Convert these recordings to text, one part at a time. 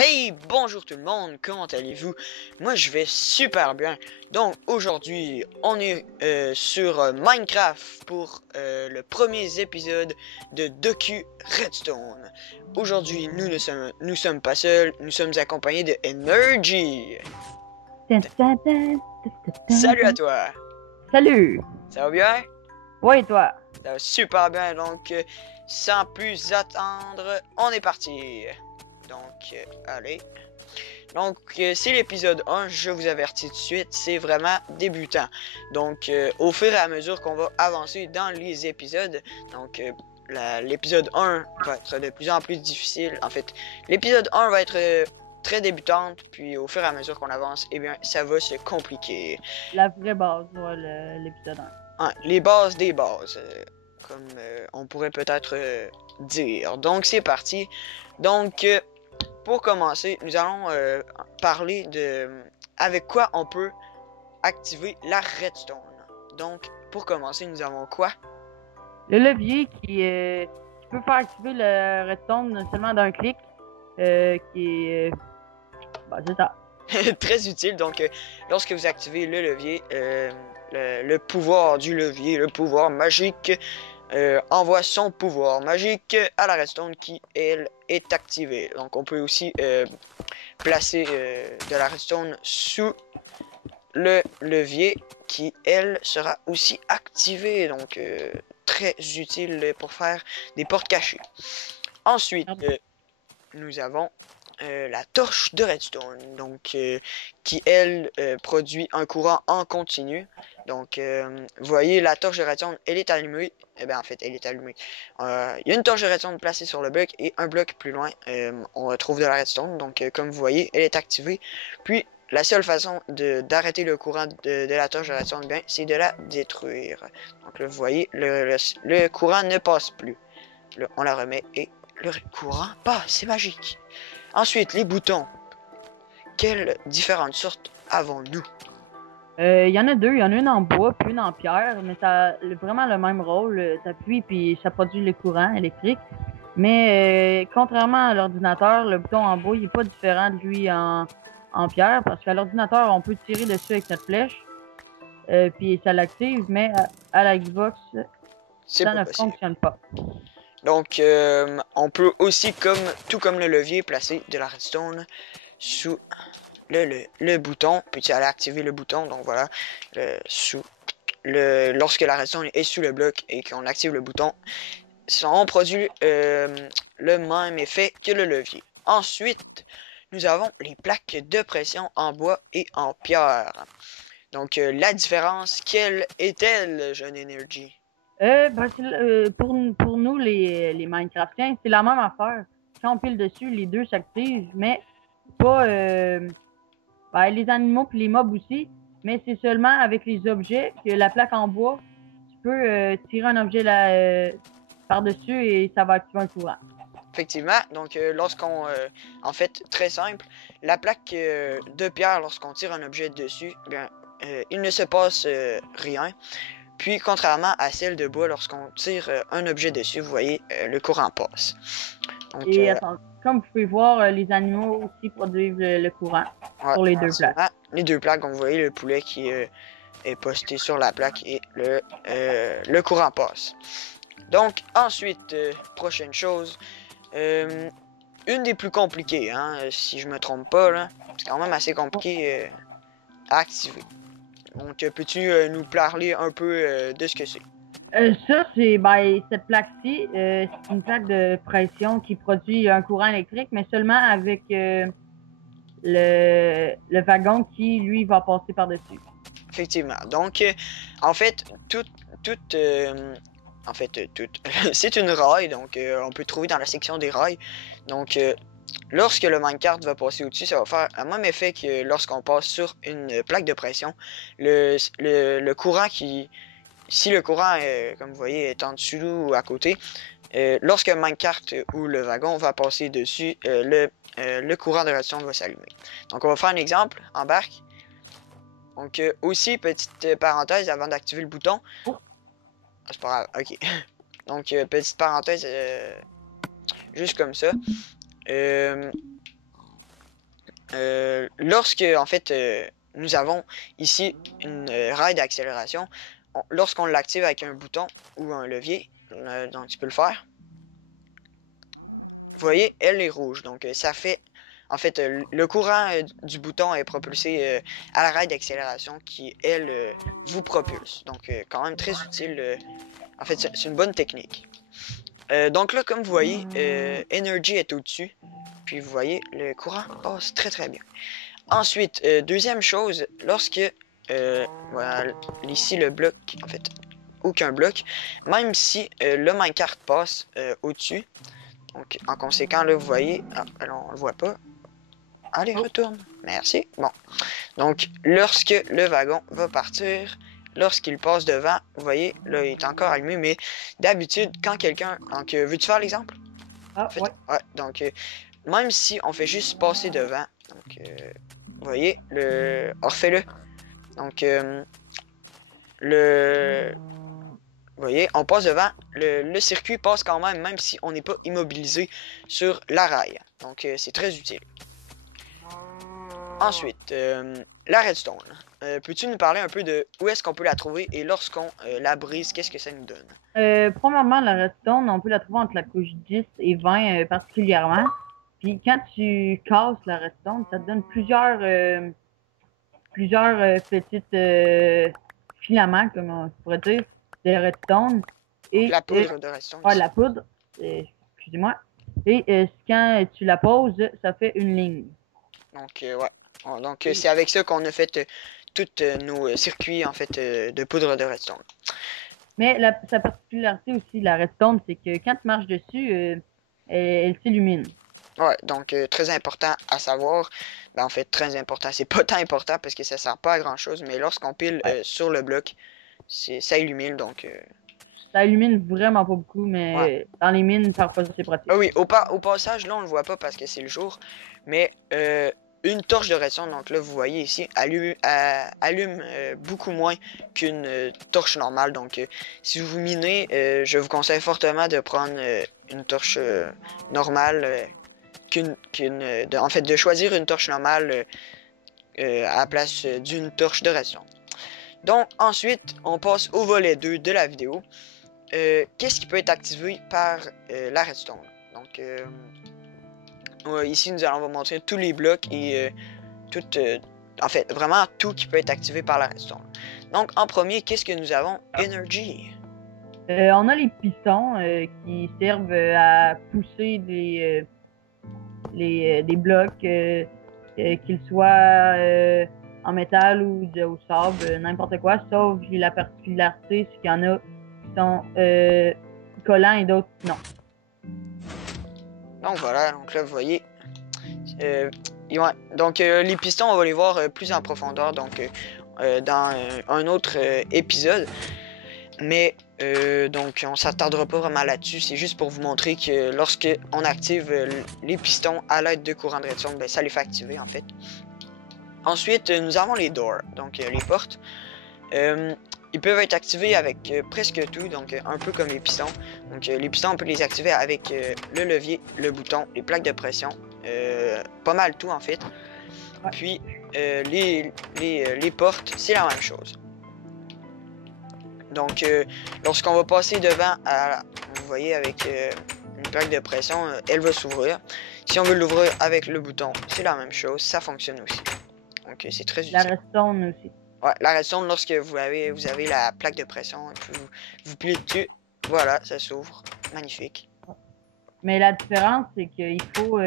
Hey, bonjour tout le monde, comment allez-vous? Moi je vais super bien. Donc aujourd'hui on est sur Minecraft pour le premier épisode de Docu Redstone. Aujourd'hui nous sommes pas seuls, nous sommes accompagnés de Energy. Salut à toi! Salut! Ça va bien? Ouais, toi? Ça va super bien, donc sans plus attendre, on est parti. Donc allez. Donc, c'est l'épisode 1, je vous avertis tout de suite, c'est vraiment débutant. Donc, au fur et à mesure qu'on va avancer dans les épisodes, donc l'épisode 1 va être de plus en plus difficile. En fait, l'épisode 1 va être très débutante, puis au fur et à mesure qu'on avance, eh bien, ça va se compliquer. La vraie base, ouais, l'épisode 1. Hein, les bases des bases, comme on pourrait peut-être dire. Donc, c'est parti. Donc, pour commencer, nous allons parler de avec quoi on peut activer la redstone. Donc, pour commencer, nous avons quoi? Le levier qui peut faire activer le redstone seulement d'un clic, qui est... c'est ça. Très utile. Donc, lorsque vous activez le levier, le pouvoir du levier, le pouvoir magique, envoie son pouvoir magique à la redstone qui, elle, est activée. Donc, on peut aussi placer de la redstone sous le levier qui, elle, sera aussi activée. Donc, très utile pour faire des portes cachées. Ensuite, nous avons la torche de redstone, donc qui, elle, produit un courant en continu. Donc, vous voyez, la torche de redstone, elle est allumée. Eh bien, en fait, elle est allumée. Il y a une torche de redstone placée sur le bloc et un bloc plus loin, on retrouve de la redstone. Donc, comme vous voyez, elle est activée. Puis, la seule façon d'arrêter le courant de la torche de redstone, bien, c'est de la détruire. Donc, là, vous voyez, le courant ne passe plus. Là, on la remet et le courant passe. C'est magique. Ensuite, les boutons. Quelles différentes sortes avons-nous? Il y en a deux, il y en a une en bois puis une en pierre, mais ça a vraiment le même rôle. T'appuies puis ça produit le courant électrique. Mais contrairement à l'ordinateur, le bouton en bois, il n'est pas différent de lui en pierre, parce qu'à l'ordinateur, on peut tirer dessus avec notre flèche, puis ça l'active, mais à la Xbox, ça ne fonctionne pas. Donc, on peut aussi, tout comme le levier, placer de la redstone sous le bouton. Puis tu allais activer le bouton. Donc voilà, lorsque la redstone est sous le bloc et qu'on active le bouton, on produit le même effet que le levier. Ensuite, nous avons les plaques de pression en bois et en pierre. Donc, la différence, quelle est-elle, Jeune Energy? Pour nous, les Minecraftiens, c'est la même affaire. Quand on pile dessus, les deux s'activent, mais pas les animaux et les mobs aussi, mais c'est seulement avec les objets que la plaque en bois, tu peux tirer un objet par-dessus et ça va activer un courant. Effectivement, donc en fait, très simple, la plaque de pierre, lorsqu'on tire un objet dessus, bien, il ne se passe rien. Puis, contrairement à celle de bois, lorsqu'on tire un objet dessus, vous voyez, le courant passe. Donc, Et attends, comme vous pouvez voir, les animaux aussi produisent le courant sur les deux plaques. Les deux plaques, donc vous voyez le poulet qui est posté sur la plaque et le courant passe. Donc, ensuite, prochaine chose, une des plus compliquées, hein, si je me trompe pas, là, c'est quand même assez compliqué à activer. Donc, peux-tu nous parler un peu de ce que c'est? Ça, cette plaque-ci, c'est une plaque de pression qui produit un courant électrique, mais seulement avec le wagon qui, lui, va passer par-dessus. Effectivement. Donc, en fait, c'est une rail, donc on peut trouver dans la section des rails. Donc, lorsque le minecart va passer au-dessus, ça va faire le même effet que lorsqu'on passe sur une plaque de pression. Le courant si le courant, comme vous voyez, est en dessous ou à côté, lorsque le minecart ou le wagon va passer dessus, le courant de redstone va s'allumer. Donc, on va faire un exemple. Embarque. Donc, aussi, petite parenthèse avant d'activer le bouton. Ah, c'est pas grave, ok. Donc, petite parenthèse, juste comme ça. lorsque, en fait, nous avons ici une rail d'accélération, lorsqu'on l'active avec un bouton ou un levier, donc tu peux le faire. Vous voyez, elle est rouge, donc ça fait... En fait, le courant du bouton est propulsé à la rail d'accélération qui, elle, vous propulse. Donc, quand même très utile. En fait, c'est une bonne technique. Donc là, comme vous voyez, Energy est au-dessus. Puis vous voyez, le courant passe très très bien. Ensuite, deuxième chose, lorsque... voilà, ici le bloc, en fait, aucun bloc. Même si le minecart passe au-dessus. Donc, en conséquent, là, vous voyez... Ah, alors, on le voit pas. Allez, retourne. Merci. Bon. Donc, lorsque le wagon va partir, lorsqu'il passe devant, vous voyez, là, il est encore allumé, mais d'habitude, quand quelqu'un... Donc, veux-tu faire l'exemple? Ah, En fait, ouais. donc, même si on fait juste passer devant, donc, vous voyez, refais-le. Donc, vous voyez, on passe devant, le circuit passe quand même, même si on n'est pas immobilisé sur la rail. Donc, c'est très utile. Ensuite, la redstone. Peux-tu nous parler un peu de où est-ce qu'on peut la trouver et lorsqu'on la brise, qu'est-ce que ça nous donne? Premièrement, la redstone, on peut la trouver entre la couche 10 et 20 particulièrement. Puis quand tu casses la redstone, ça te donne plusieurs petites filaments, comme on pourrait dire, de redstone. Et La poudre de redstone. la poudre, excusez-moi. Et quand tu la poses, ça fait une ligne. Donc, ouais. Donc, c'est avec ça qu'on a fait tous nos circuits, en fait, de poudre de redstone. Mais sa particularité aussi, la redstone, c'est que quand tu marches dessus, elle s'illumine. Ouais, donc très important à savoir. Ben, en fait, très important. C'est pas tant important parce que ça sert pas à grand chose, mais lorsqu'on pile sur le bloc, ça illumine. Donc, ça illumine vraiment pas beaucoup, mais dans les mines, parfois c'est pratique. Ah oui, au passage, là, on le voit pas parce que c'est le jour, mais une torche de redstone, donc là, vous voyez ici, allume beaucoup moins qu'une torche normale. Donc, si vous minez, je vous conseille fortement de prendre une torche normale, en fait, de choisir une torche normale à la place d'une torche de redstone. Donc, ensuite, on passe au volet 2 de la vidéo. Qu'est-ce qui peut être activé par la redstone? Donc, ici, nous allons vous montrer tous les blocs et en fait, vraiment tout qui peut être activé par la redstone. Donc, en premier, qu'est-ce que nous avons? Energy. On a les pistons qui servent à pousser des blocs, qu'ils soient en métal ou au sable, n'importe quoi, sauf la particularité, c'est qu'il y en a qui sont collants et d'autres non. Donc voilà, donc là vous voyez. Donc les pistons, on va les voir plus en profondeur donc dans un autre épisode. Mais donc on s'attardera pas vraiment là-dessus, c'est juste pour vous montrer que lorsque on active les pistons à l'aide de courant de redstone, ben, ça les fait activer en fait. Ensuite, nous avons les doors, donc les portes. Ils peuvent être activés avec presque tout, donc un peu comme les pistons. Donc les pistons, on peut les activer avec le levier, le bouton, les plaques de pression, pas mal tout en fait. Puis les portes, c'est la même chose. Donc lorsqu'on va passer devant, vous voyez avec une plaque de pression, elle va s'ouvrir. Si on veut l'ouvrir avec le bouton, c'est la même chose, ça fonctionne aussi. Donc c'est très utile. La redstone aussi. Ouais, la redstone, lorsque vous avez la plaque de pression, et puis vous pliez dessus, voilà, ça s'ouvre. Magnifique. Mais la différence, c'est qu'il faut,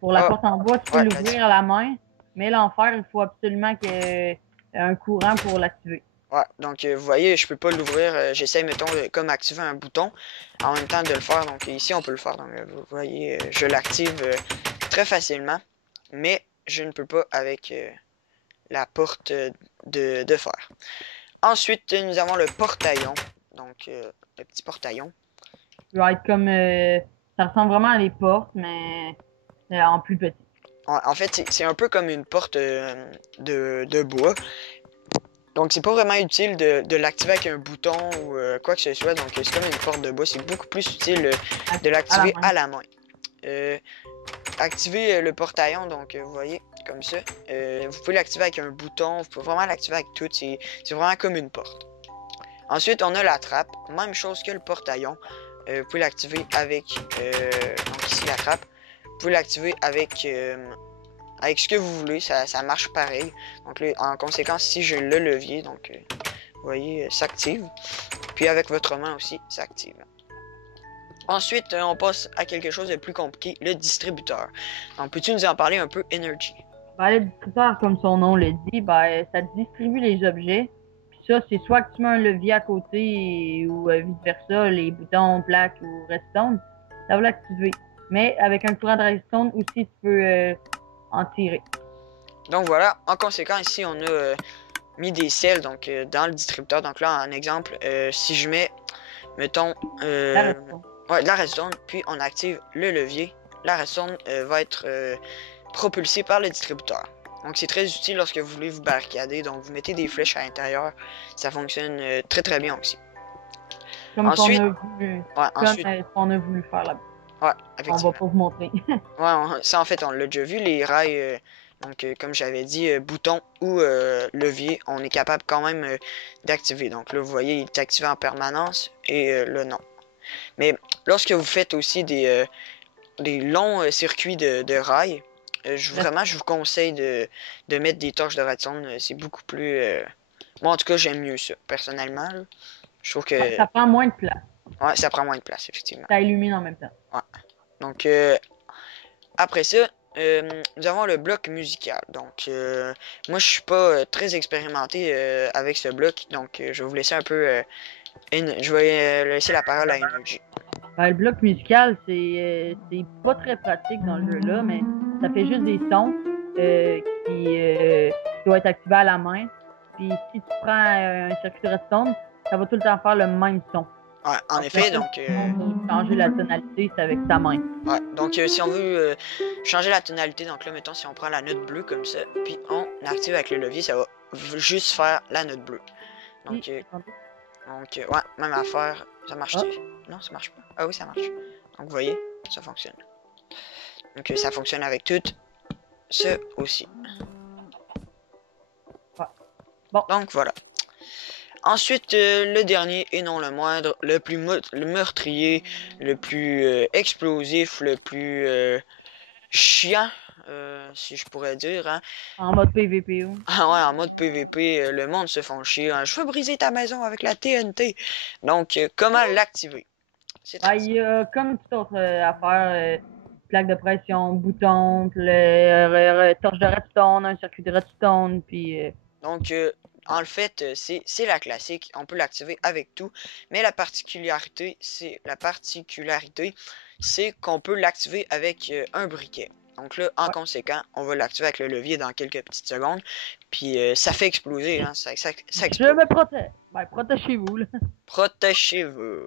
pour la porte en bois, tu peux l'ouvrir à la main, mais l'enfer, il faut absolument qu'il y ait un courant pour l'activer. Ouais, donc vous voyez, je peux pas l'ouvrir, j'essaie, mettons, comme activer un bouton, en même temps de le faire, donc ici on peut le faire, donc vous voyez, je l'active très facilement, mais je ne peux pas avec la porte de fer. Ensuite, nous avons le portaillon. Donc, le petit portaillon. Il va être comme... ça ressemble vraiment à des portes, mais en plus petit. En fait, c'est un peu comme une porte de bois. Donc, c'est pas vraiment utile de l'activer avec un bouton ou quoi que ce soit. Donc, c'est comme une porte de bois. C'est beaucoup plus utile de l'activer à la main. activer le portaillon, donc vous voyez, comme ça. Vous pouvez l'activer avec un bouton, vous pouvez vraiment l'activer avec tout, c'est vraiment comme une porte. Ensuite, on a la trappe, même chose que le portaillon. Vous pouvez l'activer avec, donc ici la trappe, vous pouvez l'activer avec ce que vous voulez, ça marche pareil. Donc là, en conséquence, ici j'ai le levier, donc vous voyez, s'active. Puis avec votre main aussi, s'active. Ensuite, on passe à quelque chose de plus compliqué, le distributeur. Donc, peux-tu nous en parler un peu, Energy? Ben, le distributeur, comme son nom le dit, ben, ça distribue les objets. Puis ça, c'est soit que tu mets un levier à côté ou vice-versa, les boutons, plaques ou redstone, ça va l'activer. Mais avec un courant de redstone aussi, tu peux en tirer. Donc voilà, en conséquence, ici, on a mis des selles donc, dans le distributeur. Donc là, en exemple, si je mets, mettons, ouais, de la redstone, puis on active le levier, la redstone va être propulsée par le distributeur. Donc c'est très utile lorsque vous voulez vous barricader, donc vous mettez des flèches à l'intérieur, ça fonctionne très très bien aussi. Comme ensuite, on a voulu faire là-bas. Ouais, on va pas vous montrer. Ouais, ça en fait on l'a déjà vu, les rails, donc comme j'avais dit, bouton ou levier, on est capable quand même d'activer. Donc là vous voyez, il est activé en permanence et là non. Mais lorsque vous faites aussi des longs circuits de rails, vraiment je vous conseille de mettre des torches de redstone, c'est beaucoup plus... Moi en tout cas j'aime mieux ça, personnellement. Là. Je trouve que... Ça prend moins de place. Ouais, ça prend moins de place, effectivement. Ça illumine en même temps. Ouais. Donc après ça, nous avons le bloc musical. Donc moi je suis pas très expérimenté avec ce bloc, donc je vais vous laisser un peu... je vais laisser la parole à Energy. Ben, le bloc musical, c'est pas très pratique dans le jeu-là, mais ça fait juste des sons qui doivent être activés à la main. Puis si tu prends un circuit de redstone, ça va tout le temps faire le même son. Ouais, en effet, donc... changer la tonalité, c'est avec ta main. Ouais, donc si on veut changer la tonalité, donc là, mettons, si on prend la note bleue comme ça, puis on active avec le levier, ça va juste faire la note bleue. Donc, ouais, même affaire. Ça marche-tu? Non, ça marche pas. Ah oui, ça marche. Donc, vous voyez, ça fonctionne. Donc, ça fonctionne avec tout. Ce aussi. Ouais. Bon. Donc, voilà. Ensuite, le dernier, et non le moindre, le plus meurtrier, le plus explosif, le plus chiant, si je pourrais dire. Hein. En mode PVP. Ah ouais, en mode PVP, le monde se font chier. Hein. Je veux briser ta maison avec la TNT. Donc, comment l'activer? Il y a comme toute autre affaire, plaque de pression, bouton, torche de redstone, un circuit de redstone, puis... Donc, en fait, c'est la classique. On peut l'activer avec tout. Mais la particularité, c'est qu'on peut l'activer avec un briquet. Donc là, en conséquent, on va l'activer avec le levier dans quelques petites secondes. Puis ça fait exploser, hein. Ça explose. Je me protège. Ben, protégez-vous, là. Protégez-vous.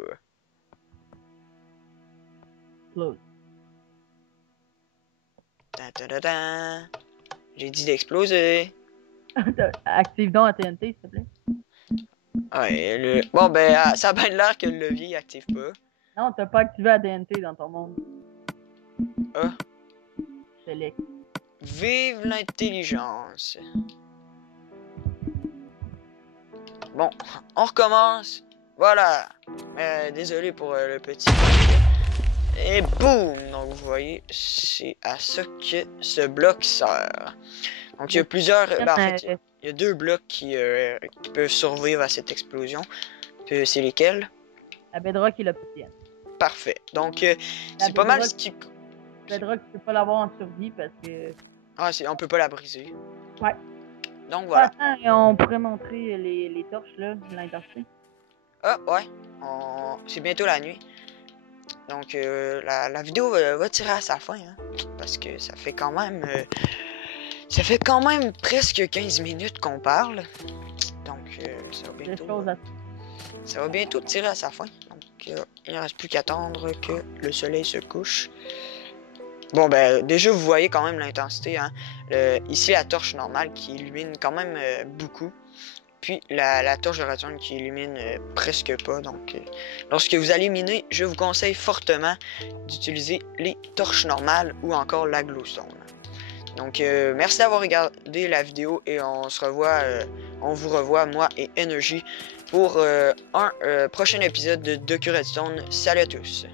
Close. J'ai dit d'exploser. Active donc la TNT, s'il te plaît. Ouais, bon, ben, ça a bien l'air que le levier active pas. Non, t'as pas activé la TNT dans ton monde. Ah. Select. Vive l'intelligence. Bon, on recommence. Voilà. Désolé pour le petit. Et boum! Donc vous voyez, c'est à ça que ce bloc sert. Donc il y a plusieurs... Ben, en fait, il y a deux blocs qui peuvent survivre à cette explosion. C'est lesquels? La bedrock et l'obsidienne. Parfait. Donc c'est pas mal ce qui... La bedrock, tu peux pas l'avoir en survie parce que... Ah, on peut pas la briser. Ouais. Donc voilà. Attends, on pourrait montrer les torches là, de l'intensité. Ah ouais, c'est bientôt la nuit. Donc la vidéo va tirer à sa fin, hein, parce que ça fait quand même presque 15 minutes qu'on parle. Donc ça va bientôt tirer à sa fin. Donc il ne reste plus qu'à attendre que le soleil se couche. Bon ben déjà vous voyez quand même l'intensité, hein. Ici la torche normale qui illumine quand même beaucoup. puis la torche de redstone qui illumine presque pas. Donc, lorsque vous allez miner, je vous conseille fortement d'utiliser les torches normales ou encore la glowstone. Donc, merci d'avoir regardé la vidéo et on vous revoit, moi et Energy, pour un prochain épisode de Docu Redstone. Salut à tous!